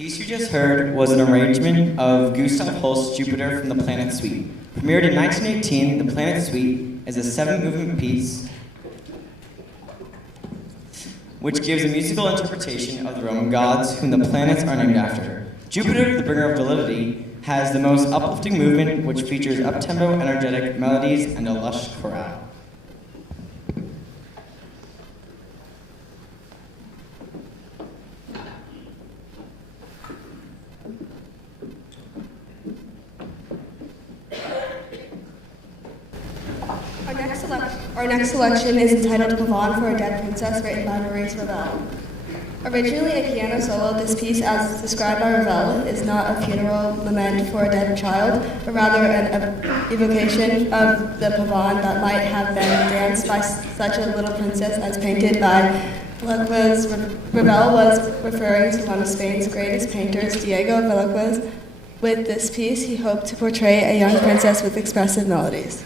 piece you just heard was an arrangement of Gustav Holst's Jupiter from the Planet Suite. Premiered in 1918, the Planet Suite is a 7-movement piece which gives a musical interpretation of the Roman gods whom the planets are named after. Jupiter, the bringer of validity, has the most uplifting movement which features up-tempo, energetic melodies and a lush chorale. Our next selection is entitled Pavane for a Dead Princess, written by Maurice Ravel. Originally a piano solo, this piece, as described by Ravel, is not a funeral lament for a dead child, but rather an evocation of the pavane that might have been danced by such a little princess as painted by Velázquez. Ravel was referring to one of Spain's greatest painters, Diego Velázquez. With this piece, he hoped to portray a young princess with expressive melodies.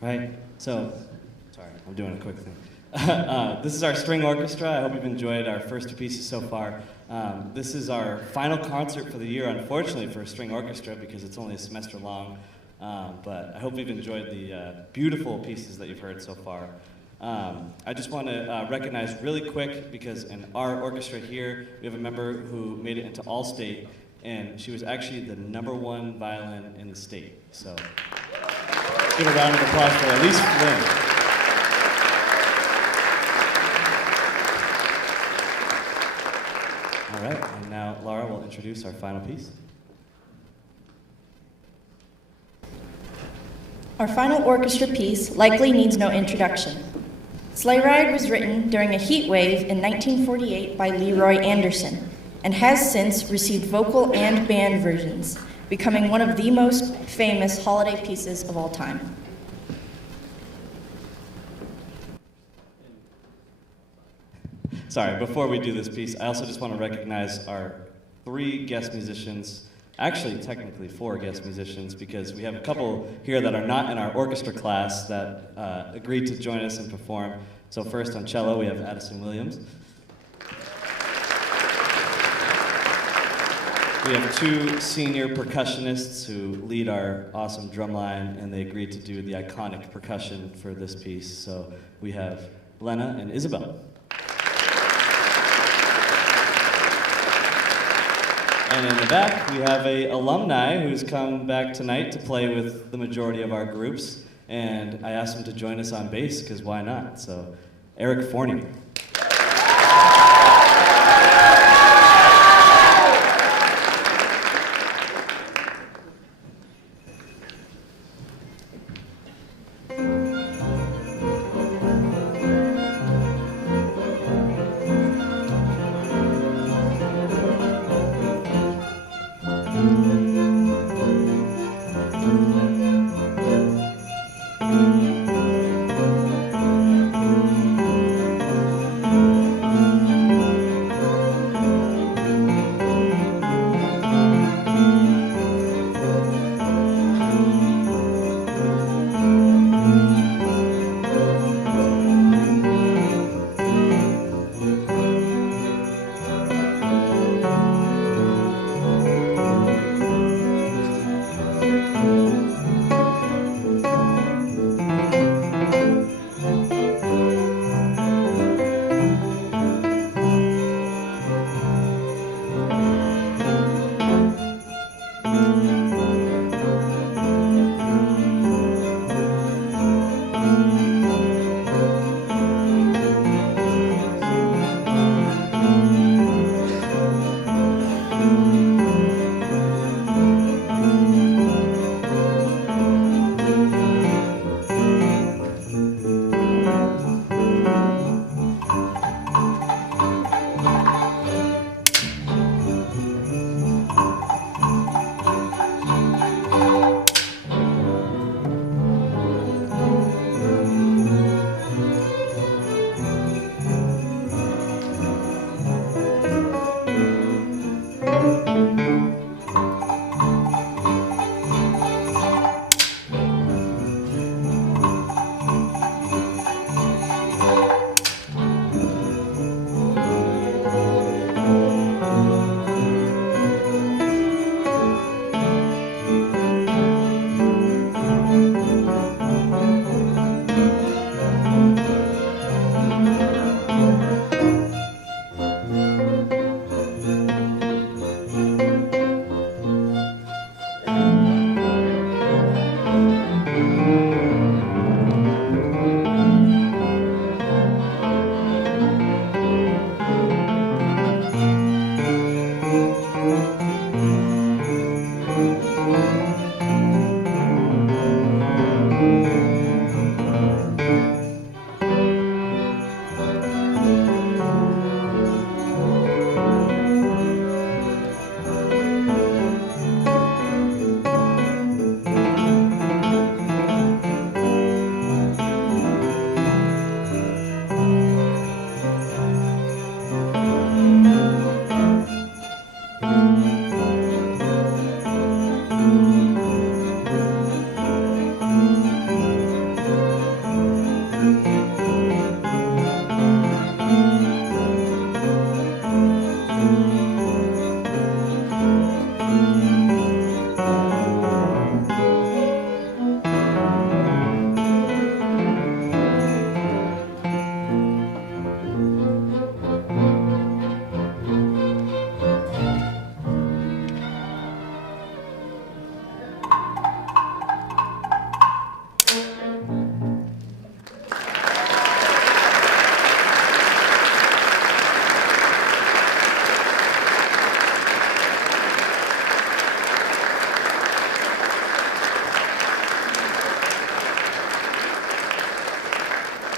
right? So, sorry, I'm doing a quick thing. This is our string orchestra. I hope you've enjoyed our first 2 pieces so far. This is our final concert for the year, unfortunately, for a string orchestra because it's only a semester long. But I hope you've enjoyed the beautiful pieces that you've heard so far. I just want to recognize really quick, because in our orchestra here, we have a member who made it into All-State, and she was actually the #1 violin in the state. So give a round of applause for Elise Flynn. All right, and now Laura will introduce our final piece. Our final orchestra piece likely needs no introduction. Sleigh Ride was written during a heat wave in 1948 by Leroy Anderson and has since received vocal and band versions, becoming one of the most famous holiday pieces of all time. Sorry, before we do this piece, I also just want to recognize our 3 guest musicians, actually technically 4 guest musicians, because we have a couple here that are not in our orchestra class that agreed to join us and perform. So first on cello, we have Addison Williams. We have 2 senior percussionists who lead our awesome drum line, and they agreed to do the iconic percussion for this piece. So we have Lena and Isabel. And in the back, we have an alumni who's come back tonight to play with the majority of our groups. And I asked him to join us on bass, because why not? So, Eric Forney.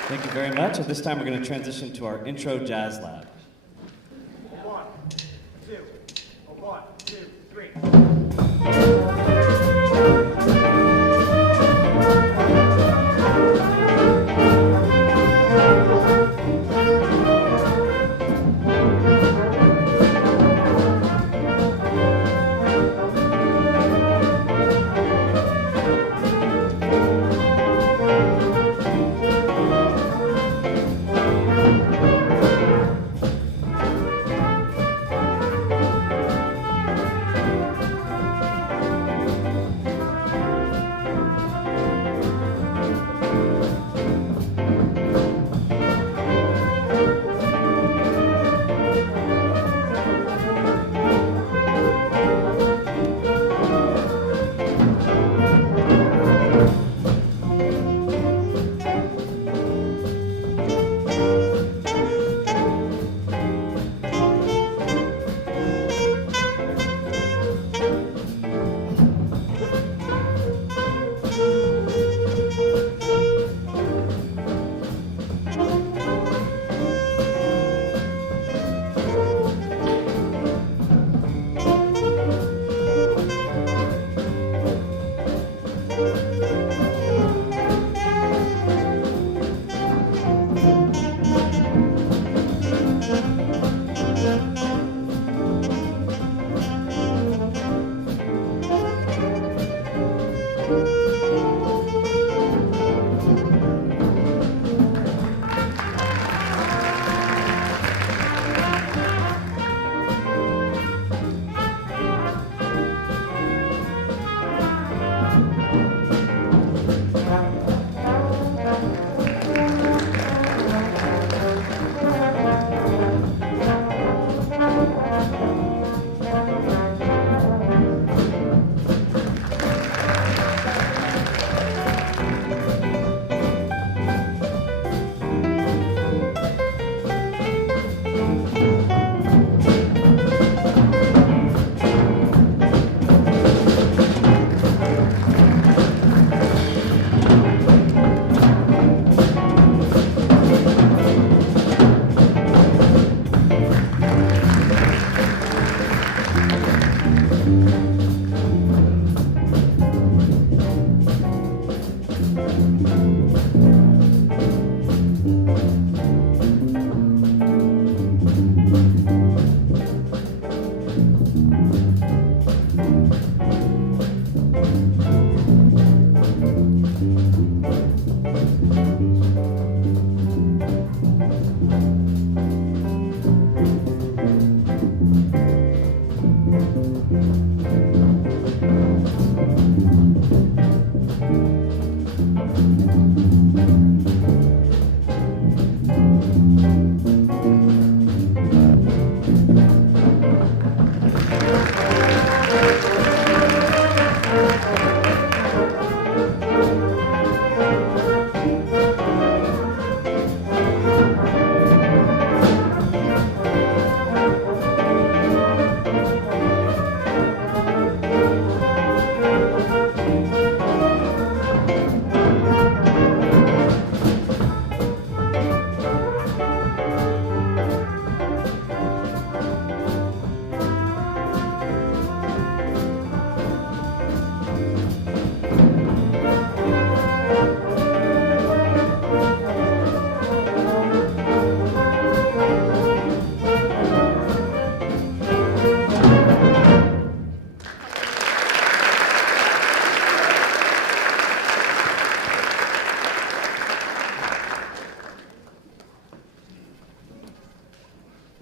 Thank you very much. At this time, we're going to transition to our intro jazz lab. 1, 2, 1, 2, 3.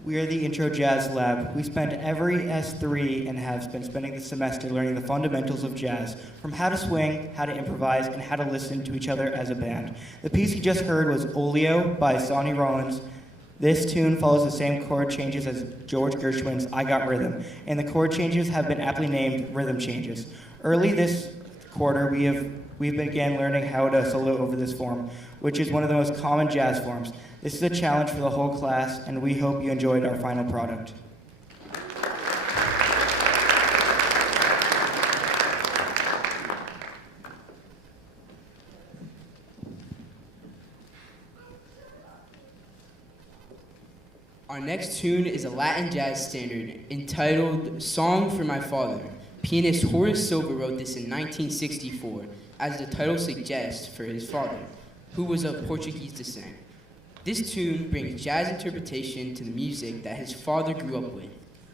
We are the Intro Jazz Lab. We spent every S3 and have been spending the semester learning the fundamentals of jazz, from how to swing, how to improvise, and how to listen to each other as a band. The piece you just heard was Olio by Sonny Rollins. This tune follows the same chord changes as George Gershwin's I Got Rhythm, and the chord changes have been aptly named rhythm changes. Early this quarter, we began learning how to solo over this form, which is one of the most common jazz forms. This is a challenge for the whole class, and we hope you enjoyed our final product. Our next tune is a Latin jazz standard entitled Song for My Father. Pianist Horace Silva wrote this in 1964, as the title suggests, for his father, who was of Portuguese descent. This tune brings jazz interpretation to the music that his father grew up with.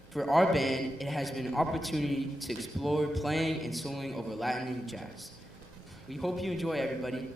For our band, it has been an opportunity to explore playing and soloing over Latin and jazz. We hope you enjoy, everybody.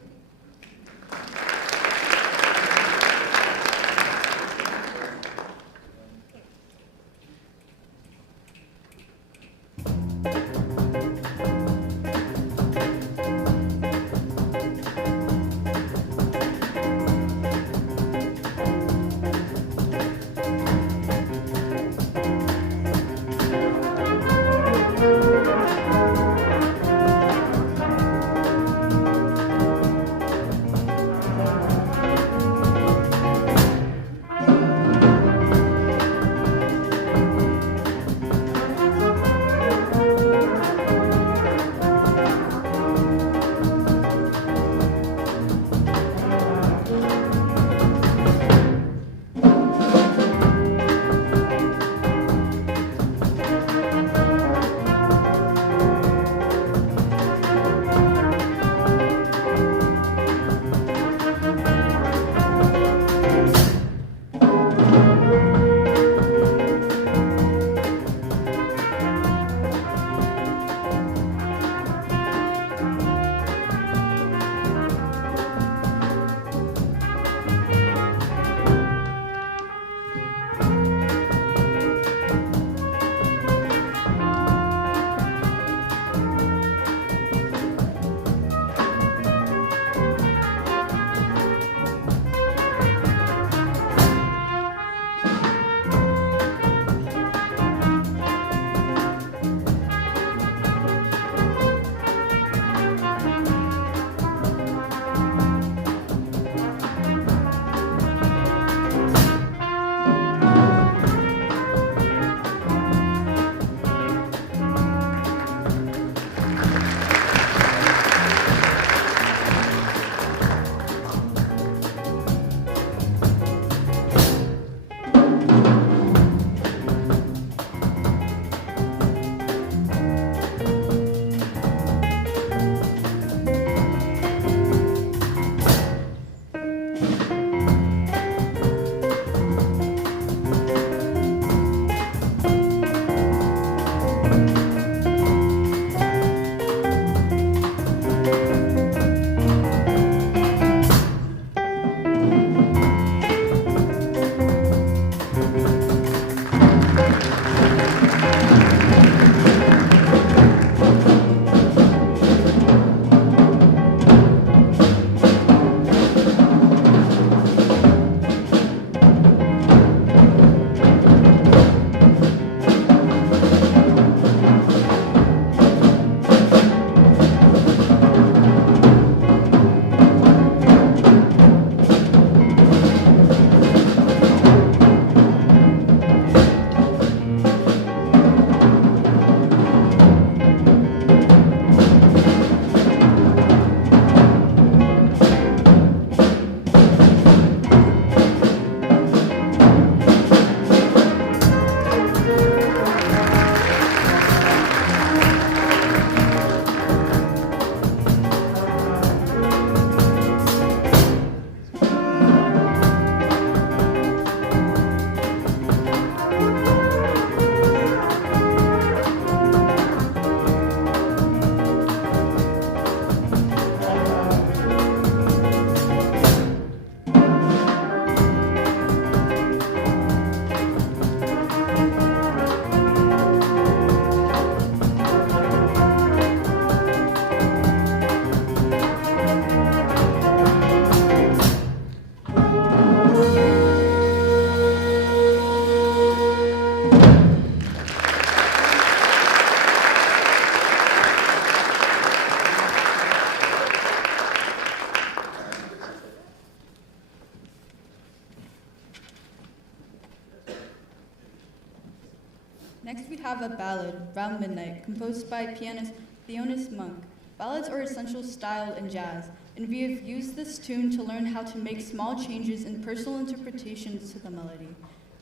Next we have a ballad, Round Midnight, composed by pianist Theonis Monk. Ballads are essential style in jazz, and we have used this tune to learn how to make small changes in personal interpretations to the melody.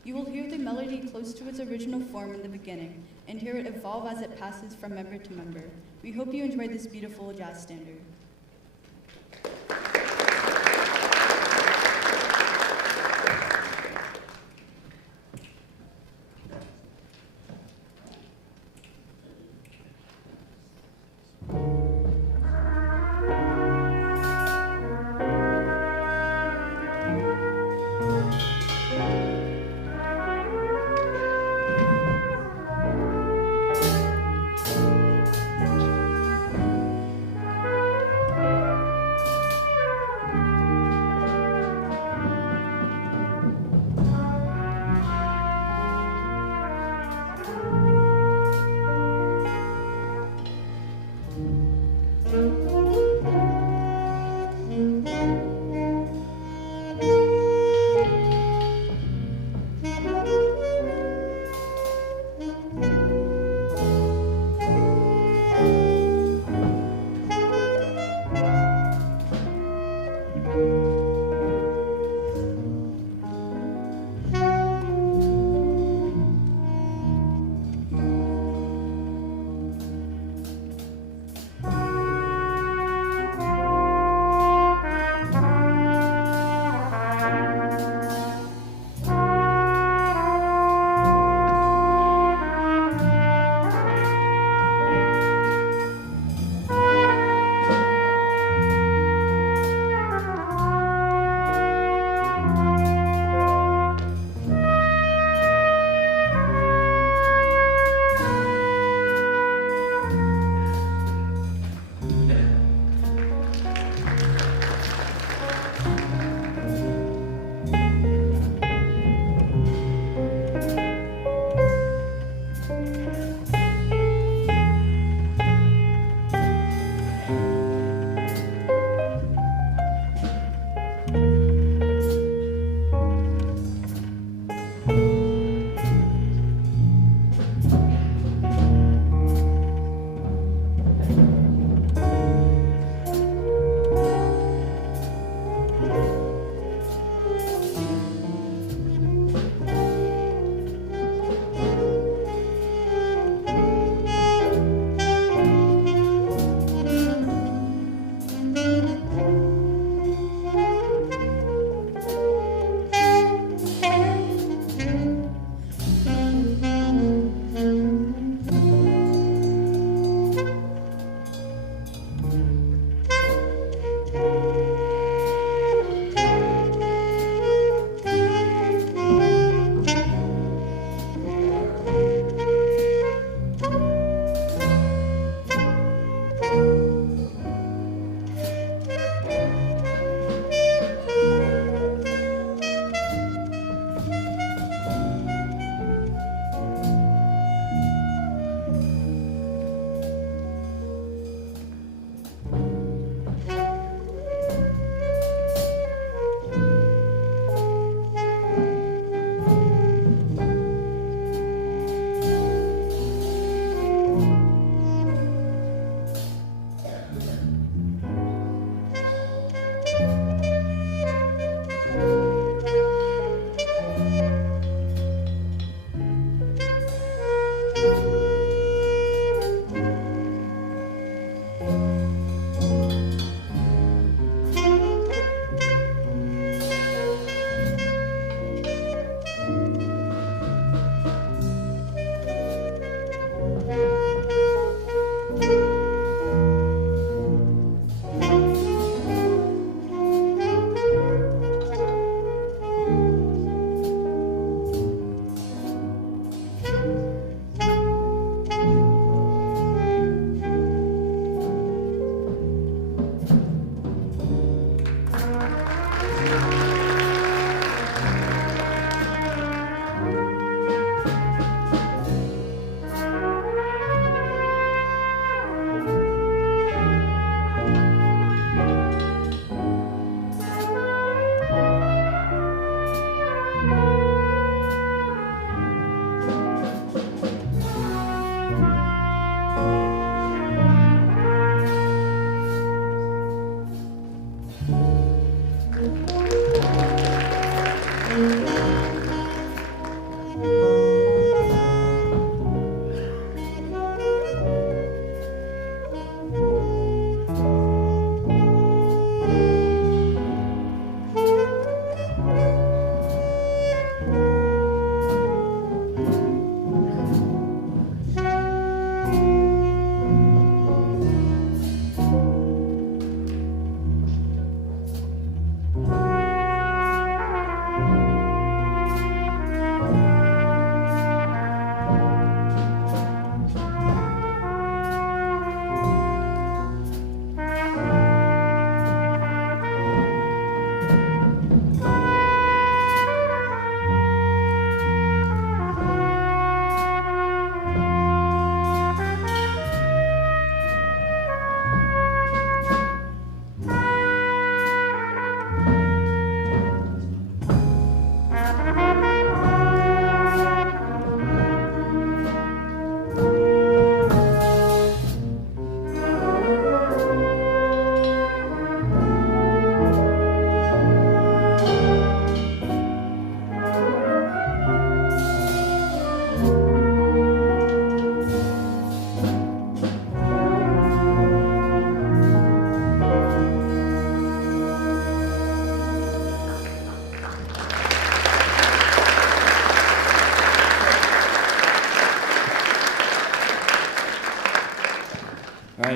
You will hear the melody close to its original form in the beginning, and hear it evolve as it passes from member to member. We hope you enjoy this beautiful jazz standard.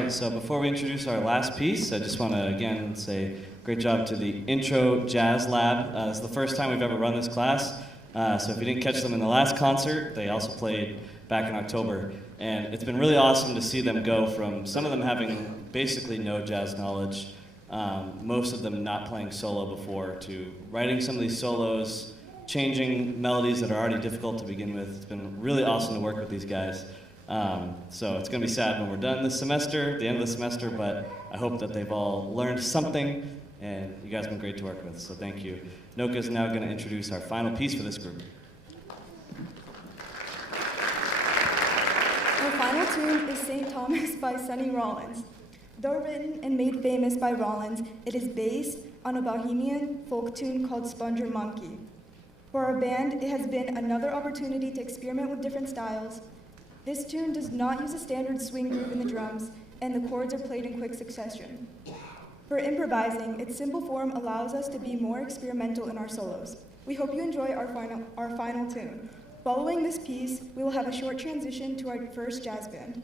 right, so before we introduce our last piece, I just want to again say great job to the Intro Jazz Lab. This is the first time we've ever run this class, so if you didn't catch them in the last concert, they also played back in October. And it's been really awesome to see them go from some of them having basically no jazz knowledge, most of them not playing solo before, to writing some of these solos, changing melodies that are already difficult to begin with. It's been really awesome to work with these guys. So it's going to be sad when we're done this semester, the end of the semester, but I hope that they've all learned something, and you guys have been great to work with, so thank you. Noka is now going to introduce our final piece for this group. Our final tune is St. Thomas by Sonny Rollins. Though written and made famous by Rollins, it is based on a Bohemian folk tune called Sponger Monkey. For our band, it has been another opportunity to experiment with different styles. This tune does not use a standard swing groove in the drums, and the chords are played in quick succession. For improvising, its simple form allows us to be more experimental in our solos. We hope you enjoy our final tune. Following this piece, we will have a short transition to our first jazz band.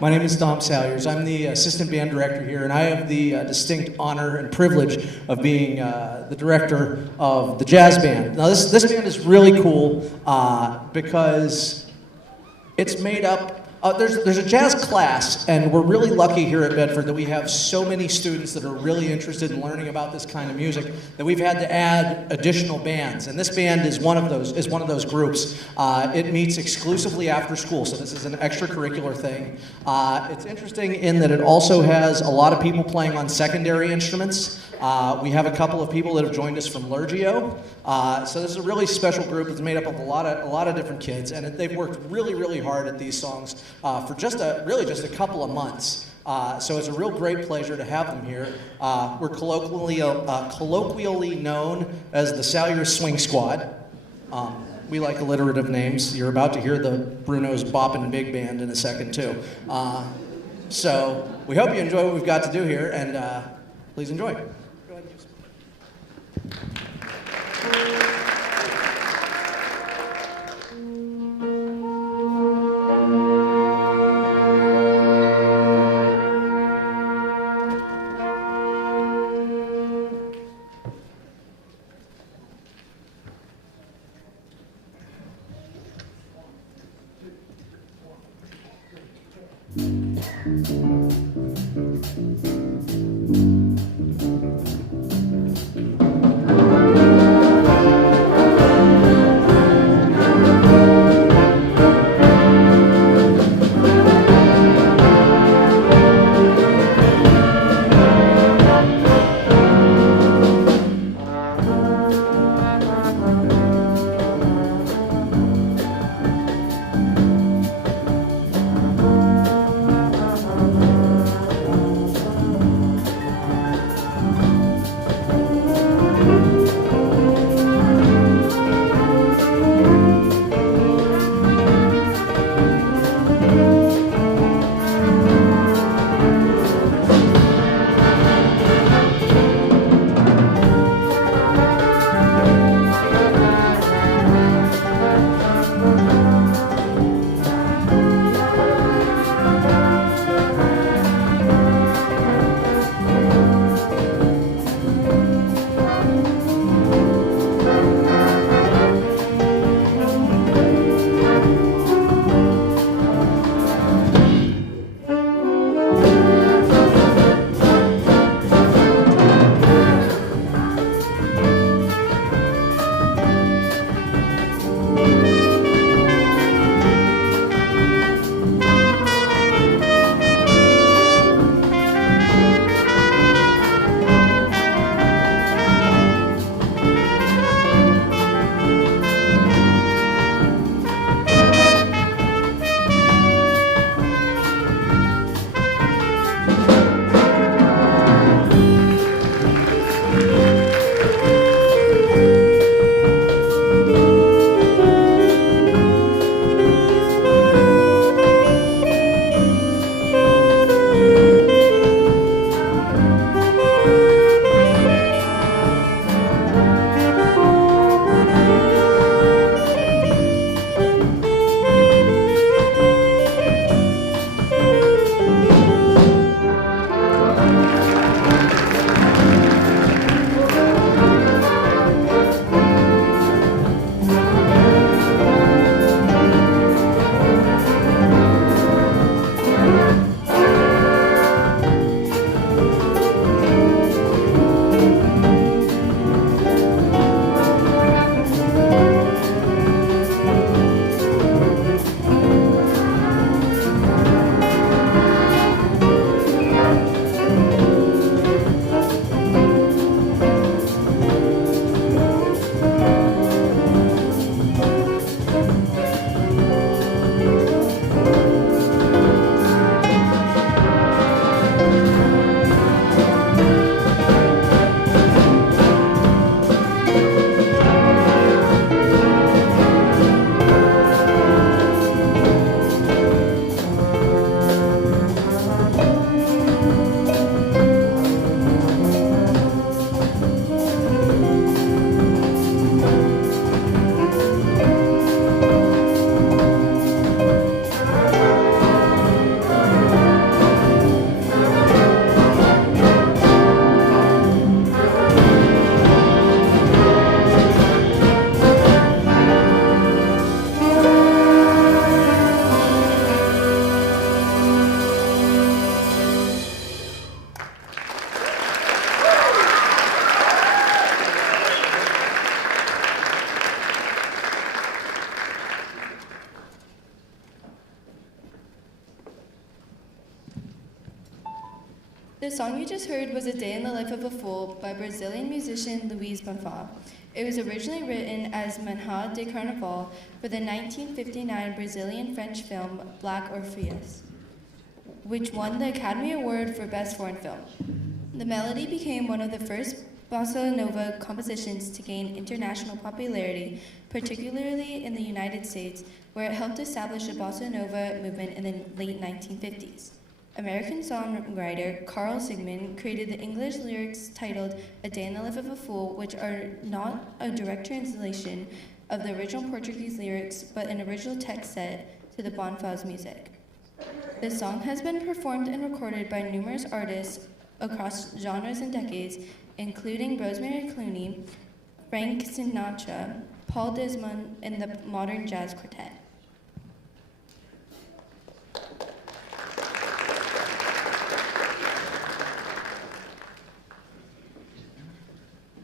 My name is Dom Salyers. I'm the assistant band director here, and I have the distinct honor and privilege of being the director of the jazz band. Now, this band is really cool because it's made up. There's a jazz class, and we're really lucky here at Bedford that we have so many students that are really interested in learning about this kind of music that we've had to add additional bands. And this band is one of those groups. It meets exclusively after school, so this is an extracurricular thing. It's interesting in that it also has a lot of people playing on secondary instruments. We have a couple of people that have joined us from Lurgio. So this is a really special group. It's made up of a lot of different kids, and they've worked really, really hard at these songs for just a couple of months. So it's a real great pleasure to have them here. We're colloquially known as the Salyers Swing Squad. We like alliterative names. You're about to hear the Bruno's Boppin' Big Band in a second too. So we hope you enjoy what we've got to do here, and please enjoy. Go ahead, The song you just heard was A Day in the Life of a Fool by Brazilian musician Luiz Bonfá. It was originally written as Manhã de Carnaval for the 1959 Brazilian-French film Black Orpheus, which won the Academy Award for Best Foreign Film. The melody became one of the first bossa nova compositions to gain international popularity, particularly in the United States, where it helped establish a bossa nova movement in the late 1950s. American songwriter Carl Sigman created the English lyrics titled A Day in the Life of a Fool, which are not a direct translation of the original Portuguese lyrics, but an original text set to the Bonfá's music. The song has been performed and recorded by numerous artists across genres and decades, including Rosemary Clooney, Frank Sinatra, Paul Desmond, and the Modern Jazz Quartet.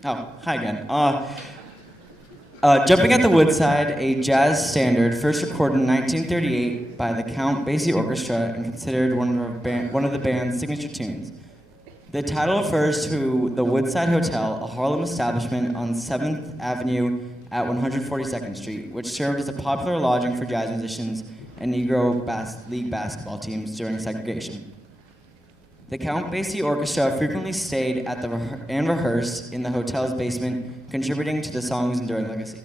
Oh, hi again. Jumping at the Woodside, a jazz standard first recorded in 1938 by the Count Basie Orchestra and considered one of the band's signature tunes. The title refers to the Woodside Hotel, a Harlem establishment on 7th Avenue at 142nd Street, which served as a popular lodging for jazz musicians and Negro League basketball teams during segregation. The Count Basie Orchestra frequently stayed at and rehearsed in the hotel's basement, contributing to the song's enduring legacy.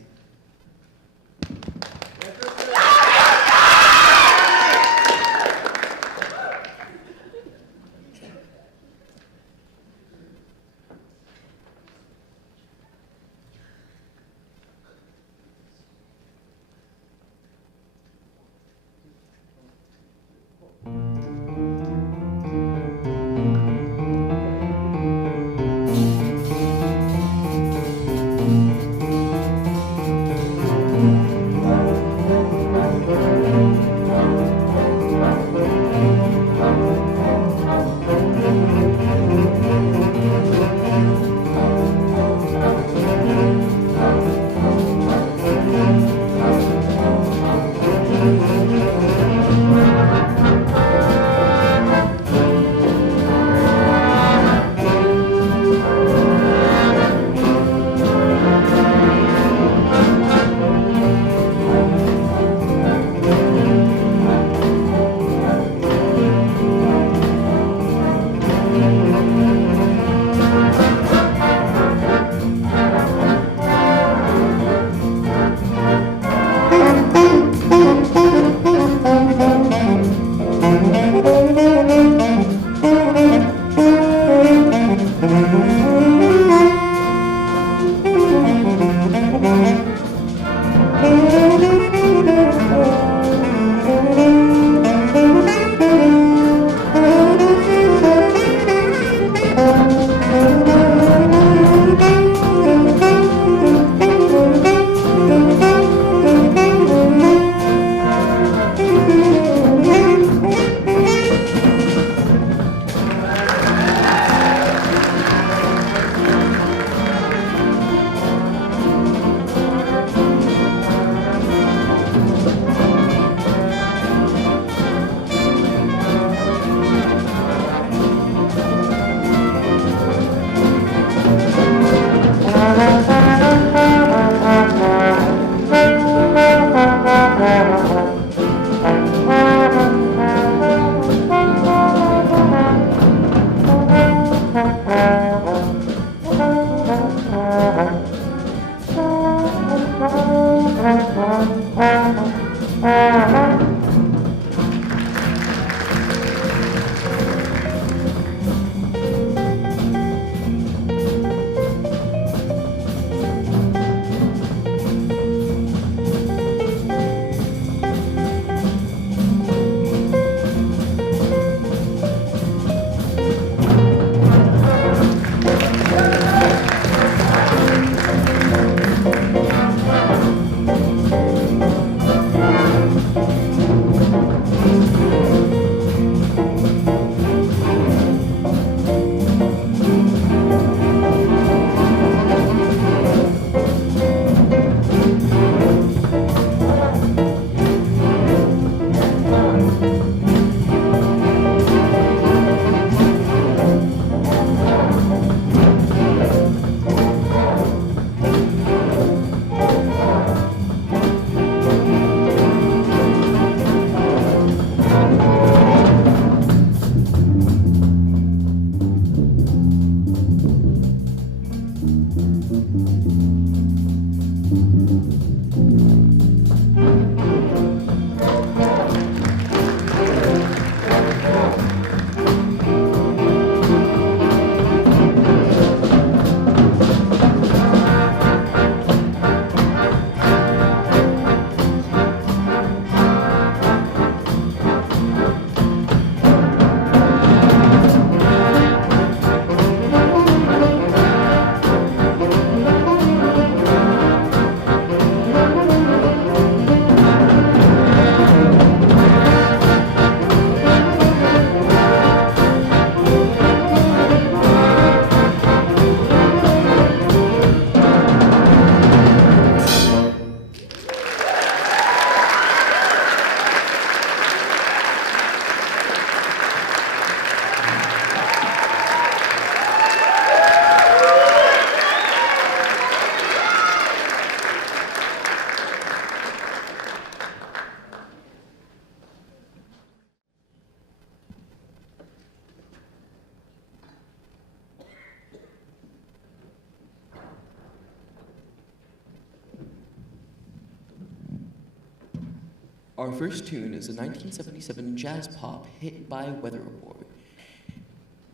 Our first tune is a 1977 jazz pop hit by Weather Report,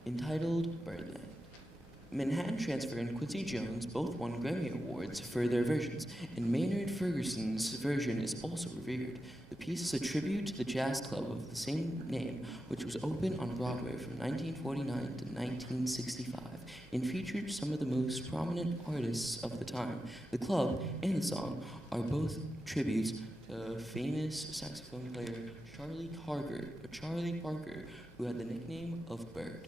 entitled Birdland. Manhattan Transfer and Quincy Jones both won Grammy Awards for their versions, and Maynard Ferguson's version is also revered. The piece is a tribute to the jazz club of the same name, which was open on Broadway from 1949 to 1965, and featured some of the most prominent artists of the time. The club and the song are both tributes to famous saxophone player Charlie Parker, who had the nickname of Bird.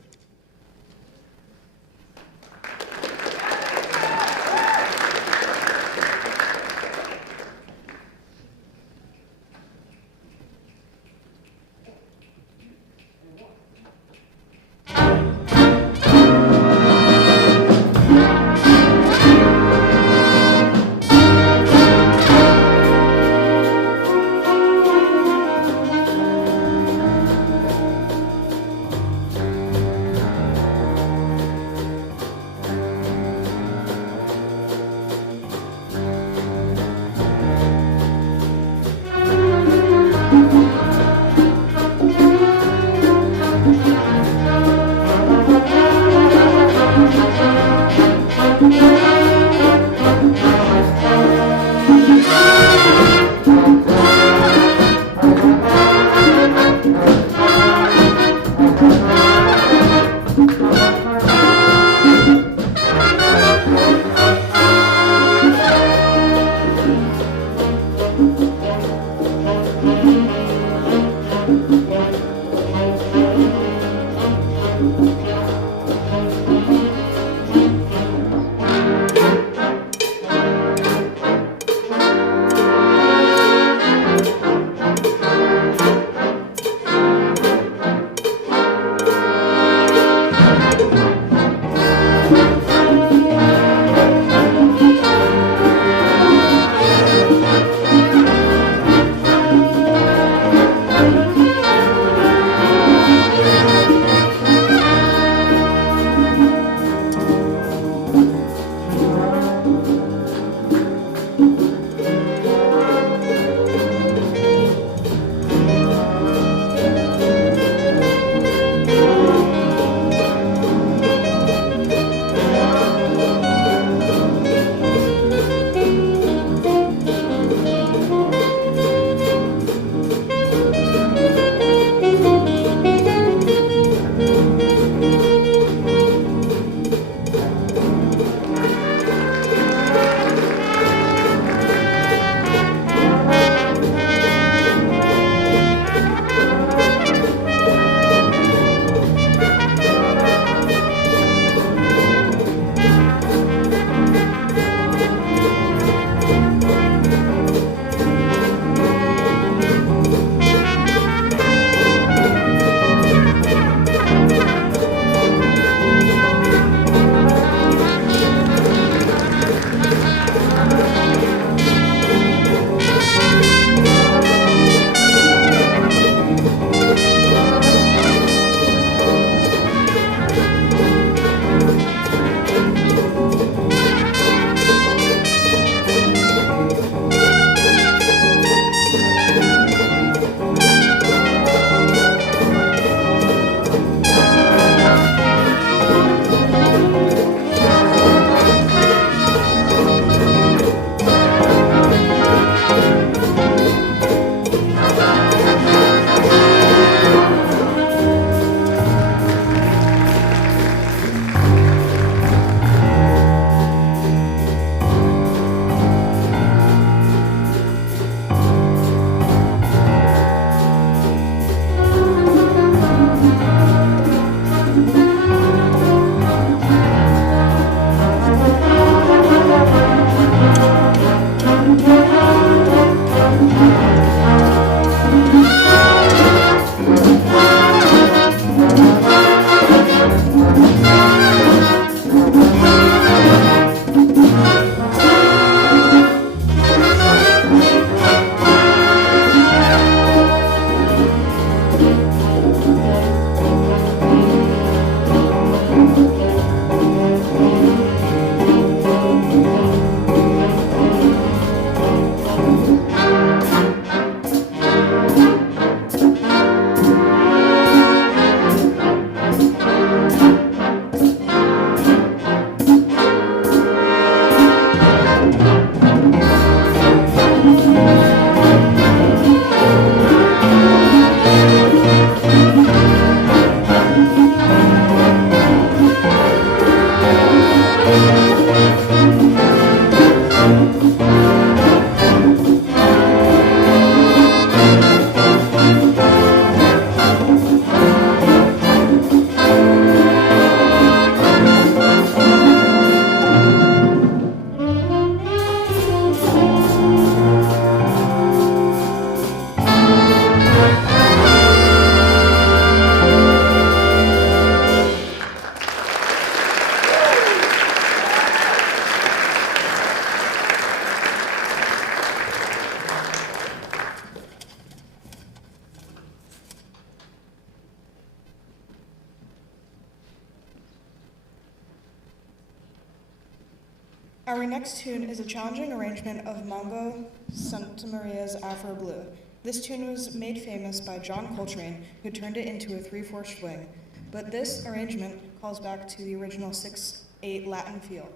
Our next tune is a challenging arrangement of Mongo Santa Maria's Afro Blue. This tune was made famous by John Coltrane, who turned it into a 3/4 swing. But this arrangement calls back to the original 6/8 Latin feel.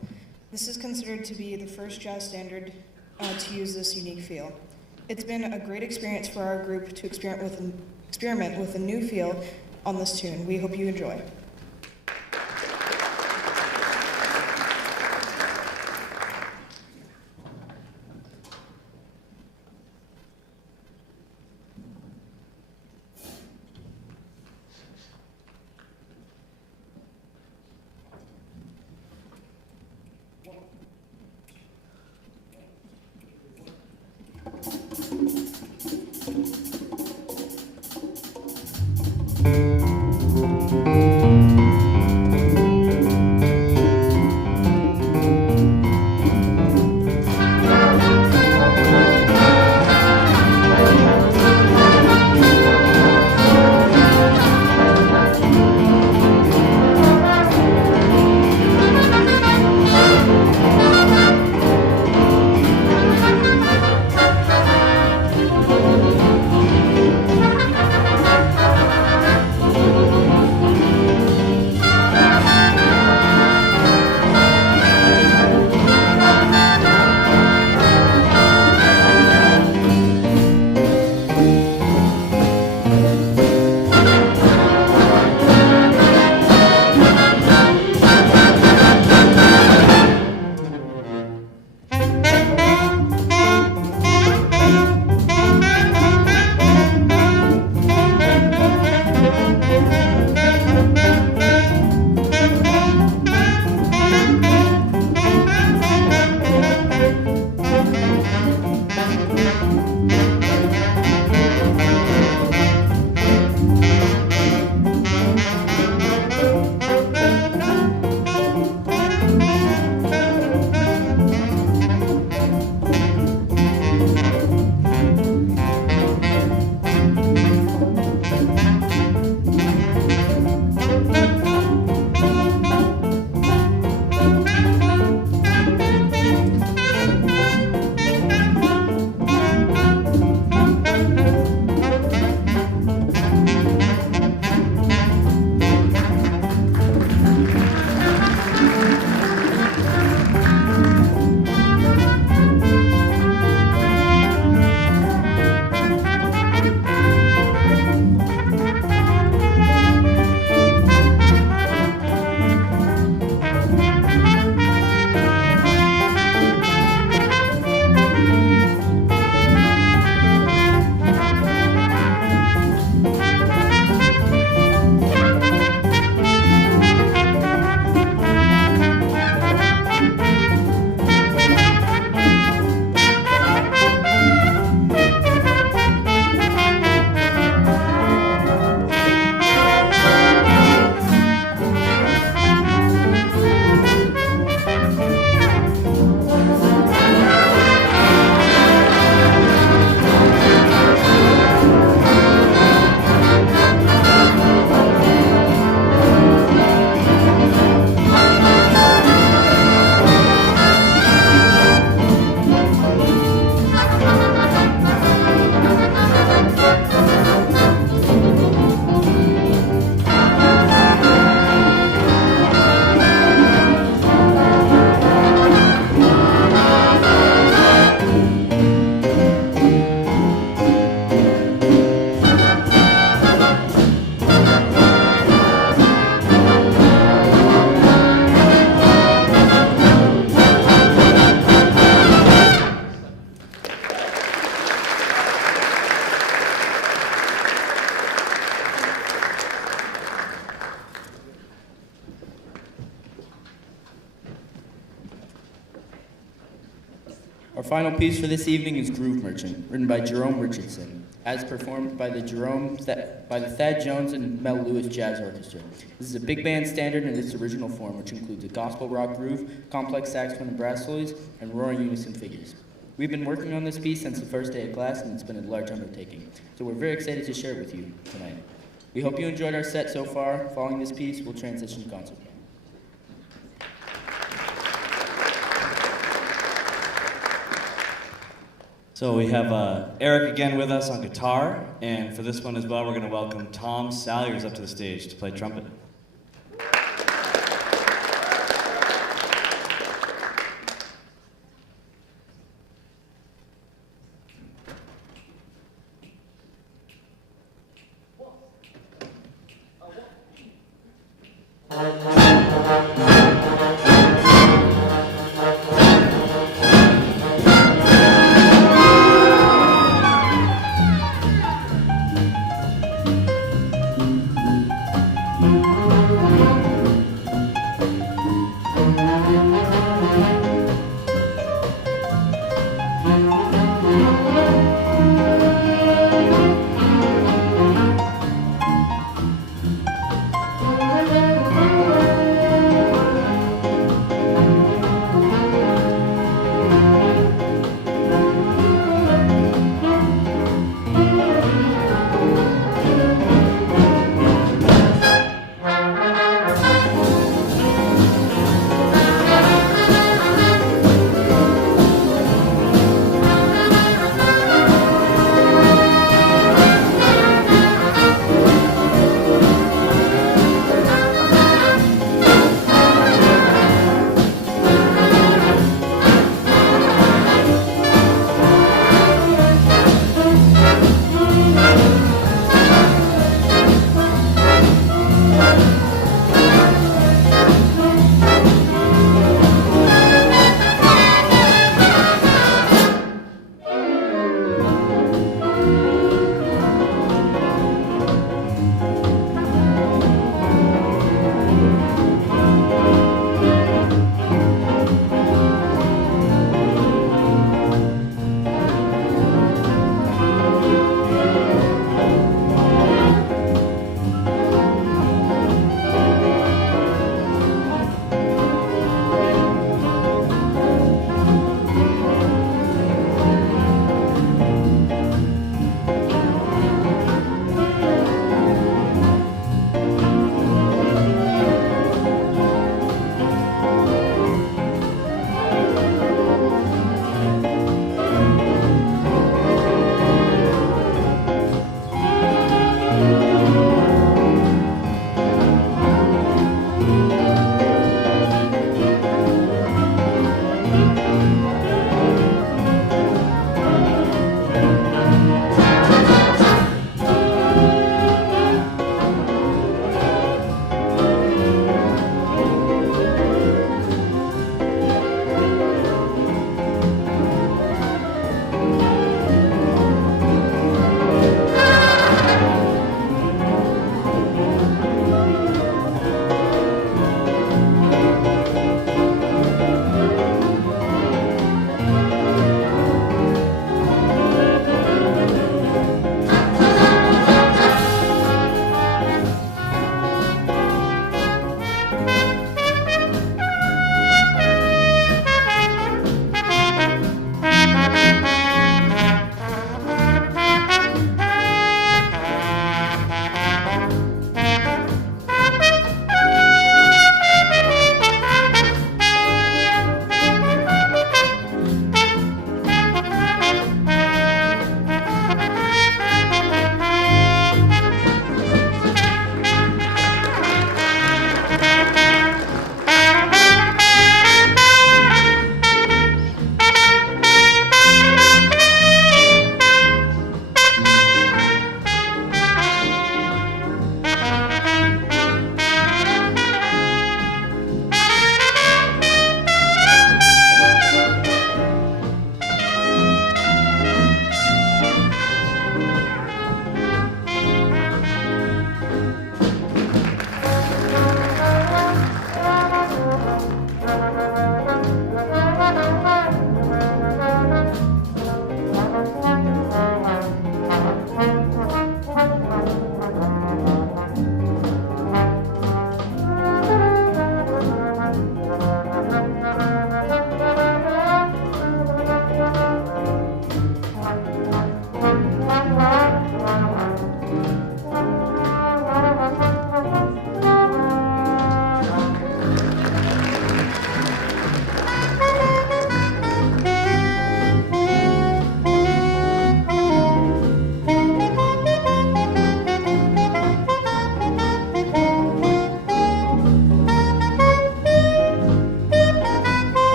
This is considered to be the first jazz standard to use this unique feel. It's been a great experience for our group to experiment with a new feel on this tune. We hope you enjoy. Our final piece for this evening is Groove Merchant, written by Jerome Richardson, as performed by the Thad Jones and Mel Lewis Jazz Orchestra. This is a big band standard in its original form, which includes a gospel rock groove, complex saxophone and brass solos, and roaring unison figures. We've been working on this piece since the first day of class, and it's been a large undertaking, so we're very excited to share it with you tonight. We hope you enjoyed our set so far. Following this piece, we'll transition to concert. So we have Eric again with us on guitar, and for this one as well, we're going to welcome Tom Salyers up to the stage to play trumpet. Thank you.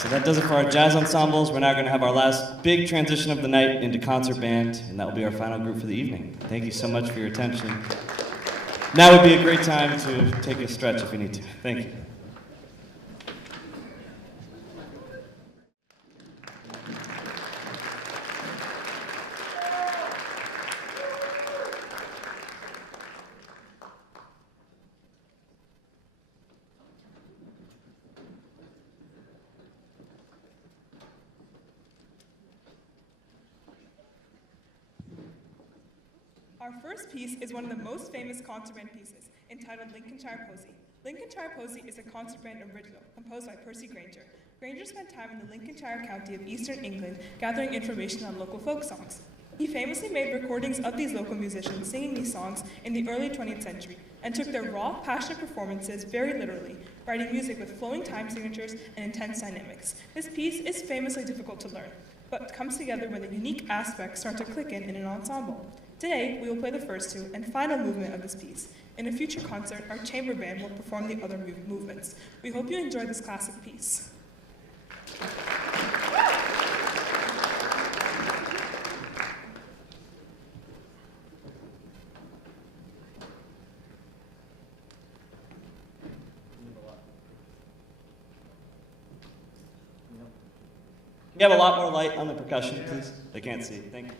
so that does it for our jazz ensembles. We're now going to have our last big transition of the night into concert band, and that will be our final group for the evening. Thank you so much for your attention. Now would be a great time to take a stretch if you need to. Thank you. Our first piece is one of the most famous concert band pieces, entitled Lincolnshire Posy. Lincolnshire Posy is a concert band original, composed by Percy Granger. Granger spent time in the Lincolnshire county of eastern England, gathering information on local folk songs. He famously made recordings of these local musicians singing these songs in the early 20th century, and took their raw, passionate performances very literally, writing music with flowing time signatures and intense dynamics. This piece is famously difficult to learn, but comes together when the unique aspects start to click in an ensemble. Today, we will play the first two and final movement of this piece. In a future concert, our chamber band will perform the other movements. We hope you enjoy this classic piece. Can you have a lot more light on the percussion, please? They can't see. Thank you.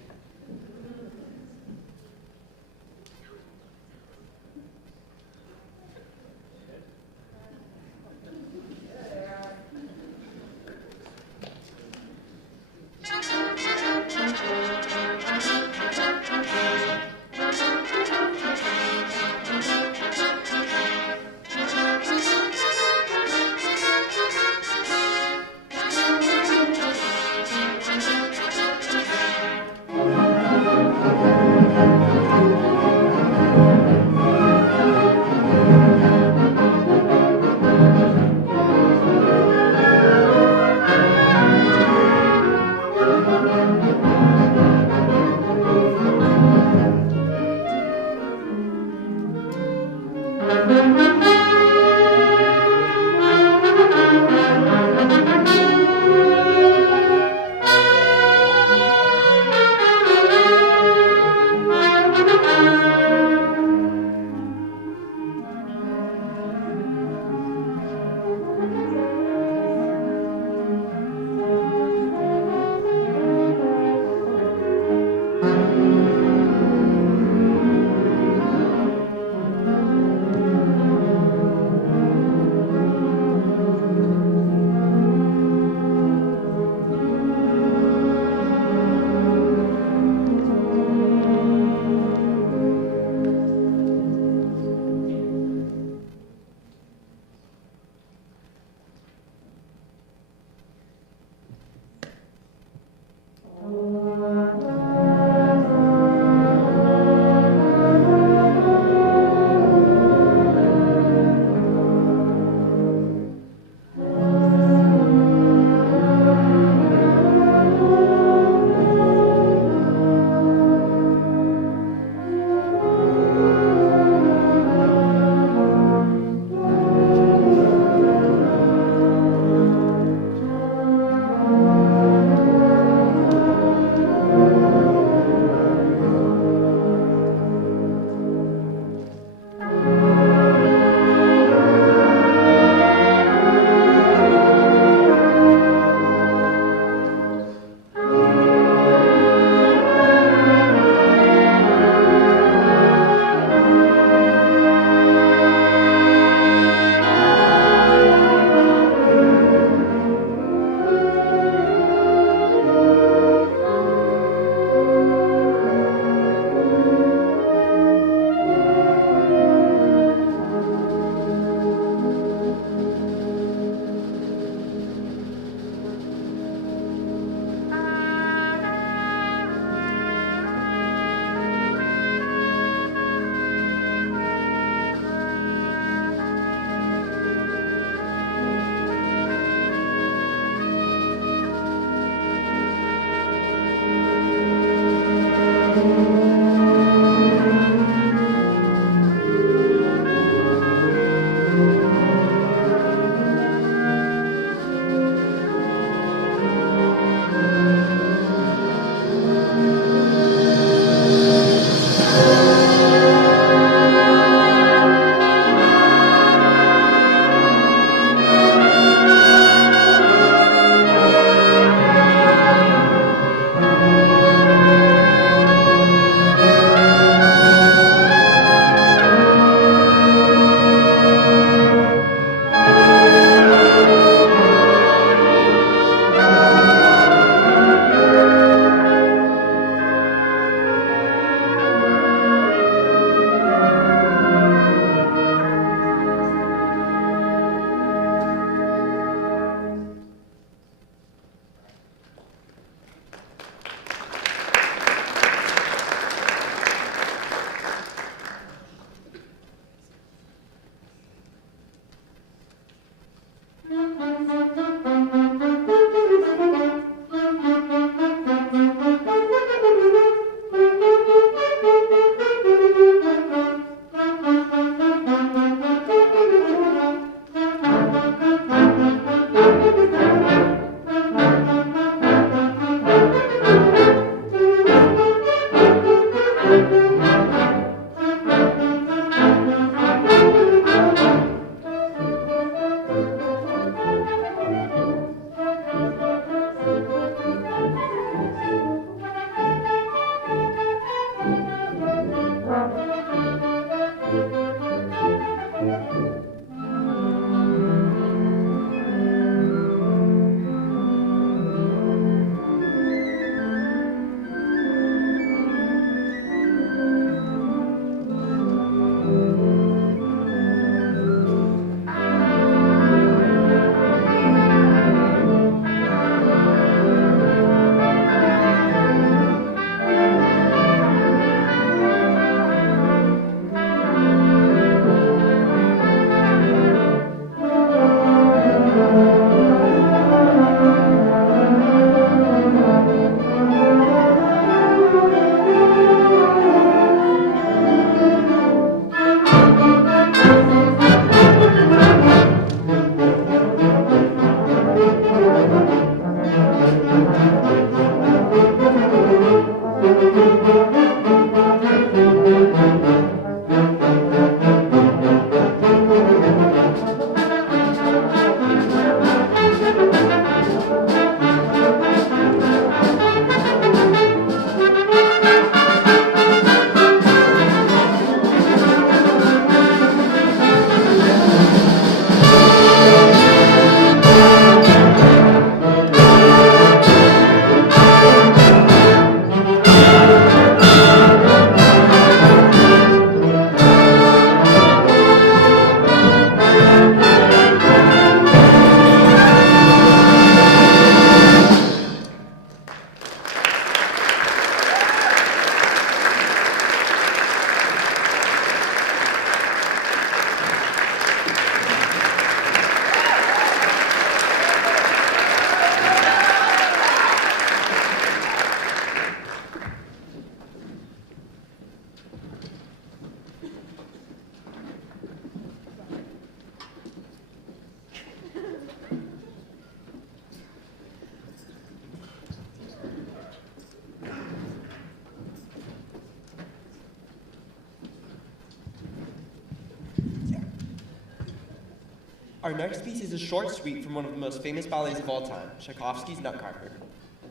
Our next piece is a short suite from one of the most famous ballets of all time, Tchaikovsky's Nutcracker.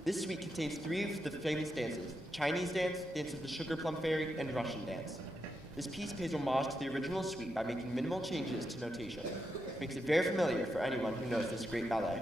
This suite contains 3 of the famous dances: Chinese dance, Dance of the Sugar Plum Fairy, and Russian dance. This piece pays homage to the original suite by making minimal changes to notation. It makes it very familiar for anyone who knows this great ballet.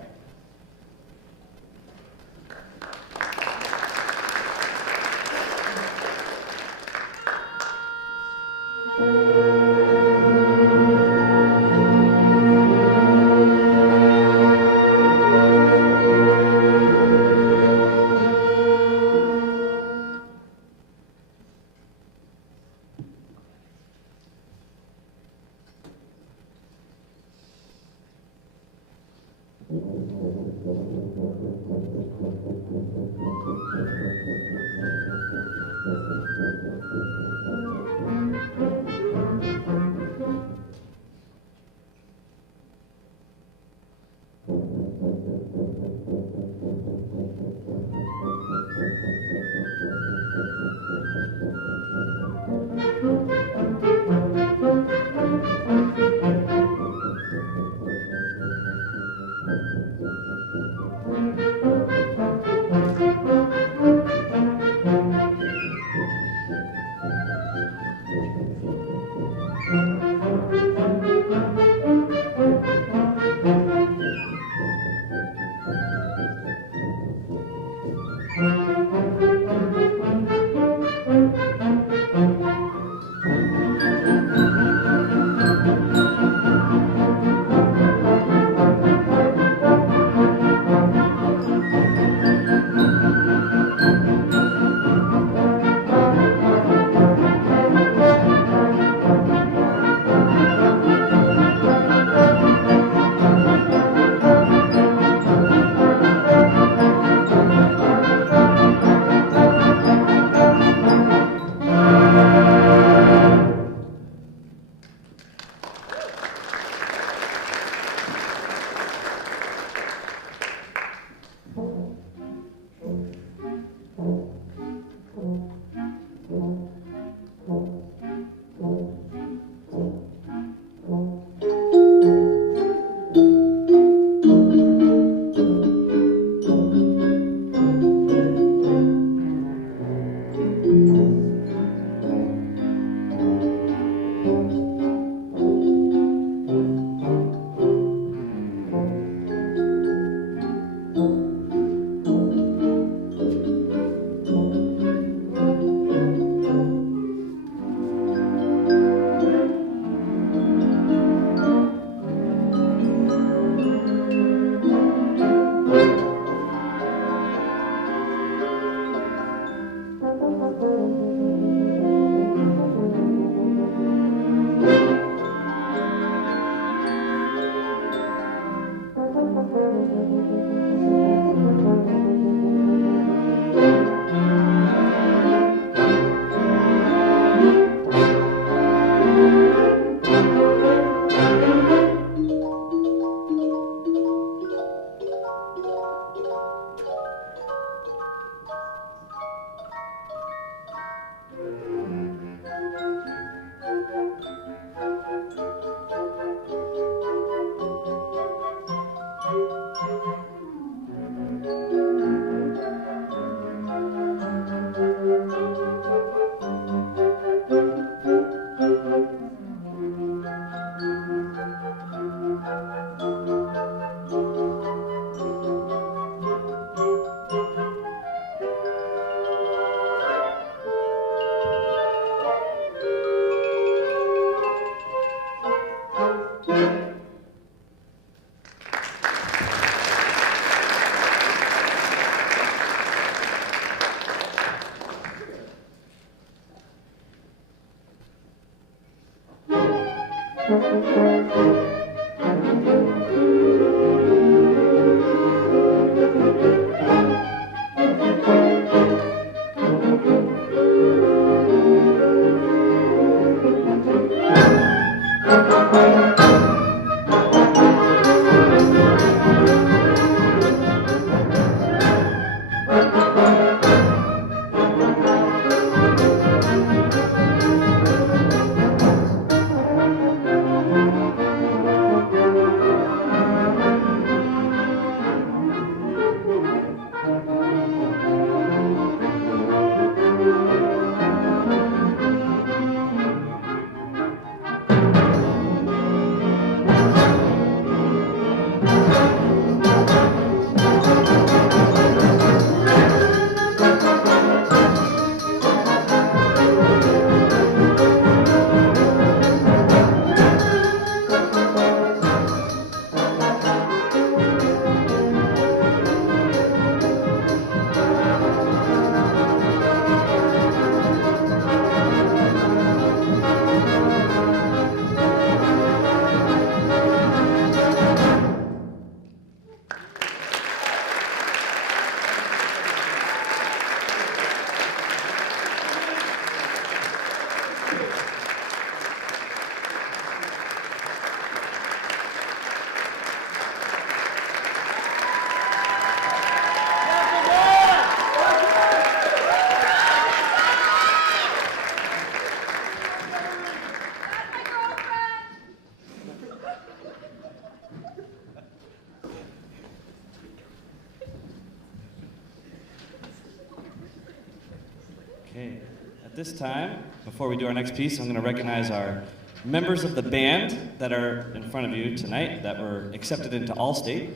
this time, before we do our next piece, I'm going to recognize our members of the band that are in front of you tonight that were accepted into Allstate.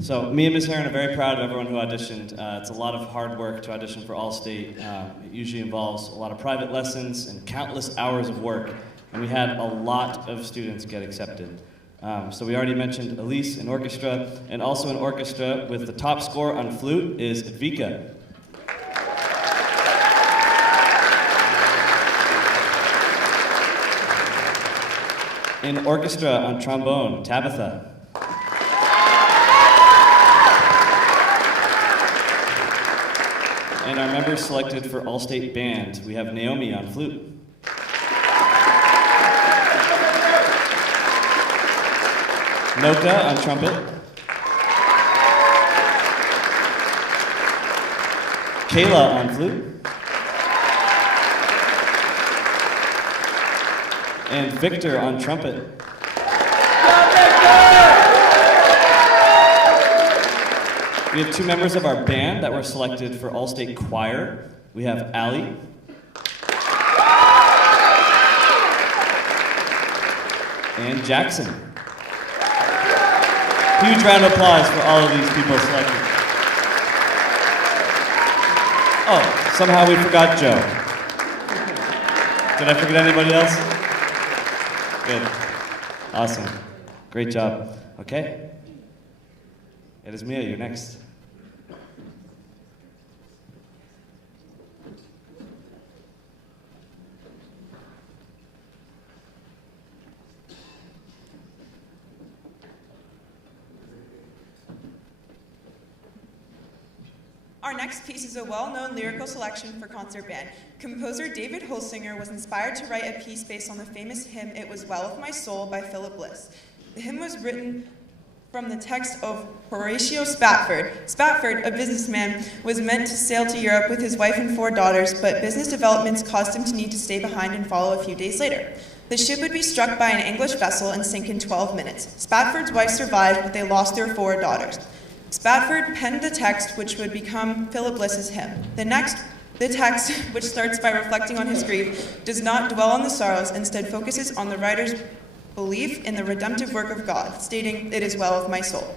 So me and Ms. Heron are very proud of everyone who auditioned. It's a lot of hard work to audition for Allstate. It usually involves a lot of private lessons and countless hours of work. And we had a lot of students get accepted. So we already mentioned Elise in orchestra, and also in orchestra with the top score on flute is Advika. In orchestra on trombone, Tabitha. And our members selected for Allstate Band, we have Naomi on flute. Noka on trumpet. Kayla on flute. And Victor on trumpet. We have two members of our band that were selected for Allstate Choir. We have Allie. And Jackson. Huge round of applause for all of these people selected. Oh, somehow we forgot Joe. Did I forget anybody else? Good. Awesome. Great job. Okay. It is Mia, you're next. Our next piece is a well-known lyrical selection for concert band. Composer David Holsinger was inspired to write a piece based on the famous hymn "It Was Well With My Soul" by Philip Bliss. The hymn was written from the text of Horatio Spafford. Spafford, a businessman, was meant to sail to Europe with his wife and 4 daughters, but business developments caused him to need to stay behind and follow a few days later. The ship would be struck by an English vessel and sink in 12 minutes. Spafford's wife survived, but they lost their 4 daughters. Spafford penned the text, which would become Philip Bliss's hymn. The text, which starts by reflecting on his grief, does not dwell on the sorrows, instead focuses on the writer's belief in the redemptive work of God, stating, "It is well with my soul."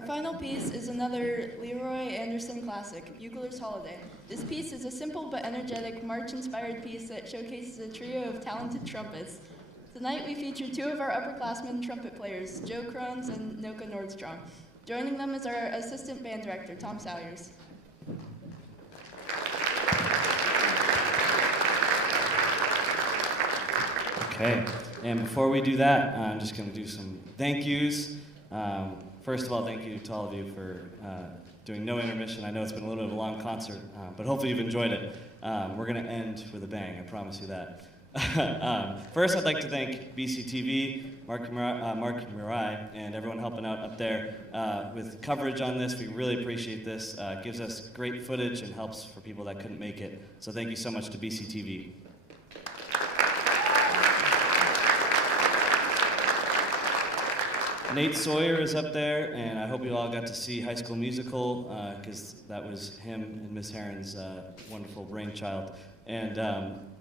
Our final piece is another Leroy Anderson classic, Bugler's Holiday. This piece is a simple but energetic march-inspired piece that showcases a trio of talented trumpets. Tonight we feature two of our upperclassmen trumpet players, Joe Krones and Noka Nordstrom. Joining them is our assistant band director, Tom Salyers. Okay, and before we do that, I'm just going to do some thank yous. First of all, thank you to all of you for doing no intermission. I know it's been a little bit of a long concert, but hopefully you've enjoyed it. We're going to end with a bang, I promise you that. First, I'd like to thank BCTV, Mark Murai, and everyone helping out up there with coverage on this. We really appreciate this. It gives us great footage and helps for people that couldn't make it. So thank you so much to BCTV. Nate Sawyer is up there, and I hope you all got to see High School Musical, because that was him and Miss Heron's wonderful brainchild. And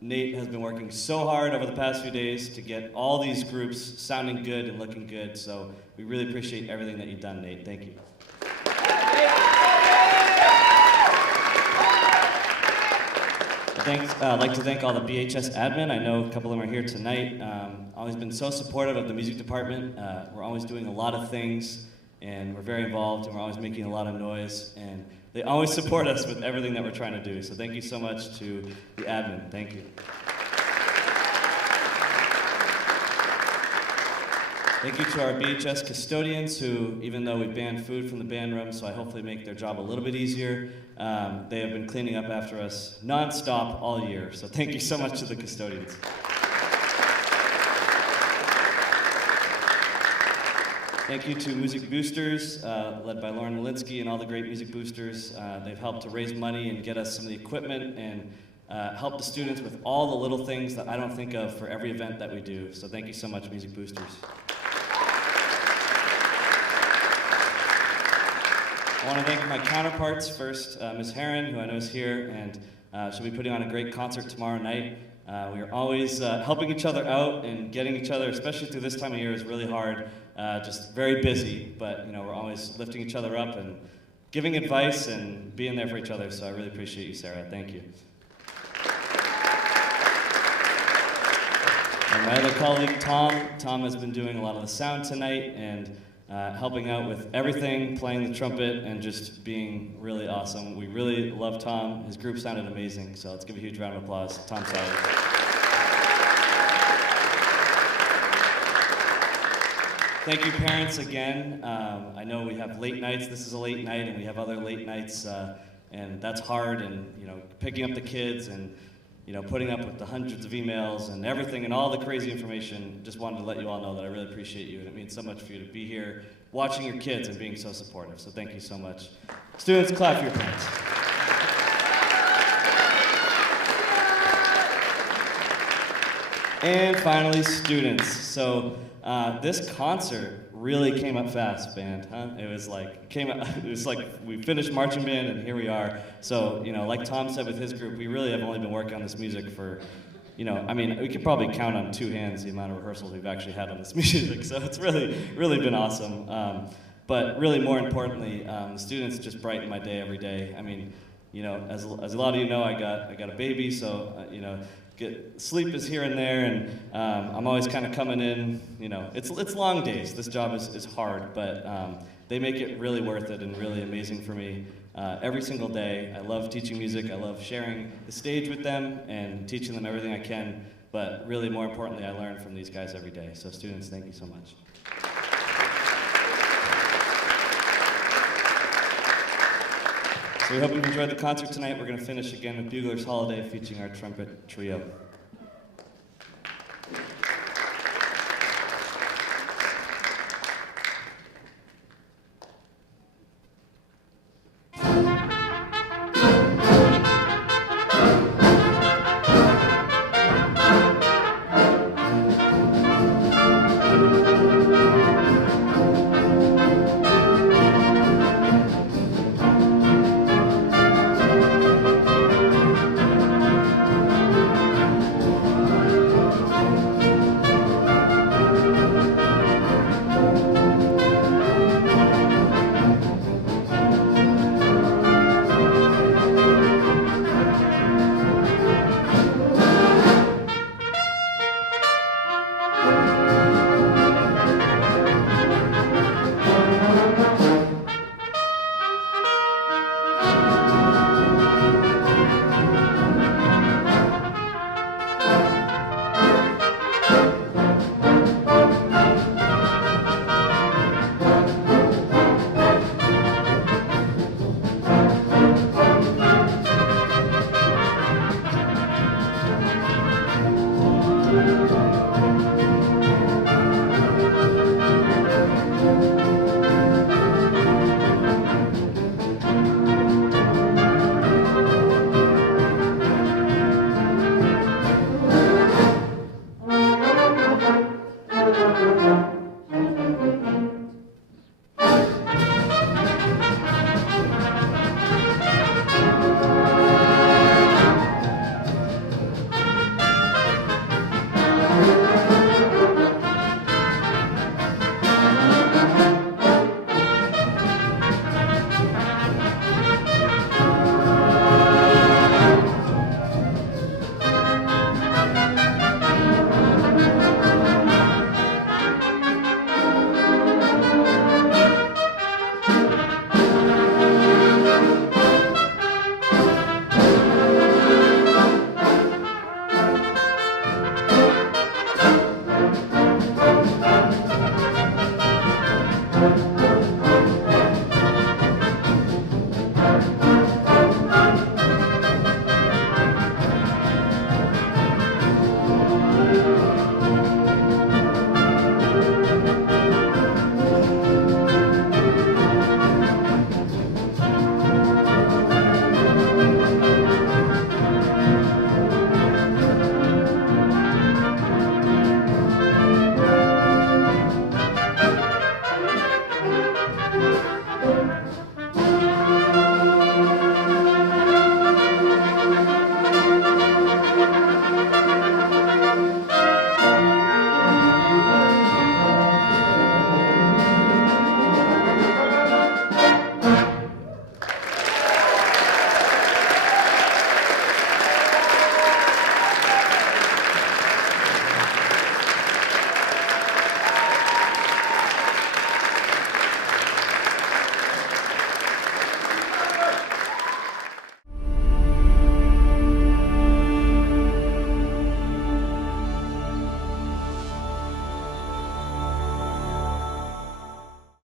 Nate has been working so hard over the past few days to get all these groups sounding good and looking good, so we really appreciate everything that you've done, Nate. Thank you. I'd like to thank all the BHS admin. I know a couple of them are here tonight. Always been so supportive of the music department. We're always doing a lot of things, and we're very involved, and we're always making a lot of noise, and they always support us with everything that we're trying to do. So thank you so much to the admin. Thank you. Thank you to our BHS custodians who, even though we banned food from the band room, so I hopefully make their job a little bit easier, they have been cleaning up after us nonstop all year. So thank you so much to the custodians. Thank you to Music Boosters, led by Lauren Walensky and all the great Music Boosters. They've helped to raise money and get us some of the equipment and help the students with all the little things that I don't think of for every event that we do. So thank you so much, Music Boosters. I want to thank my counterparts. First, Ms. Heron, who I know is here, and she'll be putting on a great concert tomorrow night. We are always helping each other out, and getting each other, especially through this time of year, is really hard. Just very busy, but you know, we're always lifting each other up and giving advice and being there for each other. So I really appreciate you, Sarah. Thank you. And my other colleague, Tom. Tom has been doing a lot of the sound tonight and helping out with everything, playing the trumpet, and just being really awesome. We really love Tom. His group sounded amazing, so let's give a huge round of applause to Tom Salyers. Thank you, parents, again. I know we have late nights. This is a late night, and we have other late nights, and that's hard. And you know, picking up the kids and you know, putting up with the hundreds of emails and everything and all the crazy information. Just wanted to let you all know that I really appreciate you, and it means so much for you to be here, watching your kids and being so supportive. So thank you so much. Students, clap for your parents. And finally, students. So this concert really came up fast, band, huh? It was like we finished marching band and here we are. So, you know, like Tom said with his group, we really have only been working on this music for, you know, I mean, we could probably count on two hands the amount of rehearsals we've actually had on this music. So it's really been awesome. But really more importantly, the students just brighten my day every day. I mean, you know, as a lot of you know, I got a baby, so, you know, sleep is here and there, and I'm always kind of coming in, you know, it's long days. This job is hard, but they make it really worth it and really amazing for me every single day. I love teaching music. I love sharing the stage with them and teaching them everything I can, but really more importantly, I learn from these guys every day. So students, thank you so much. So we hope you've enjoyed the concert tonight. We're going to finish again with Bugler's Holiday featuring our trumpet trio. Thank you.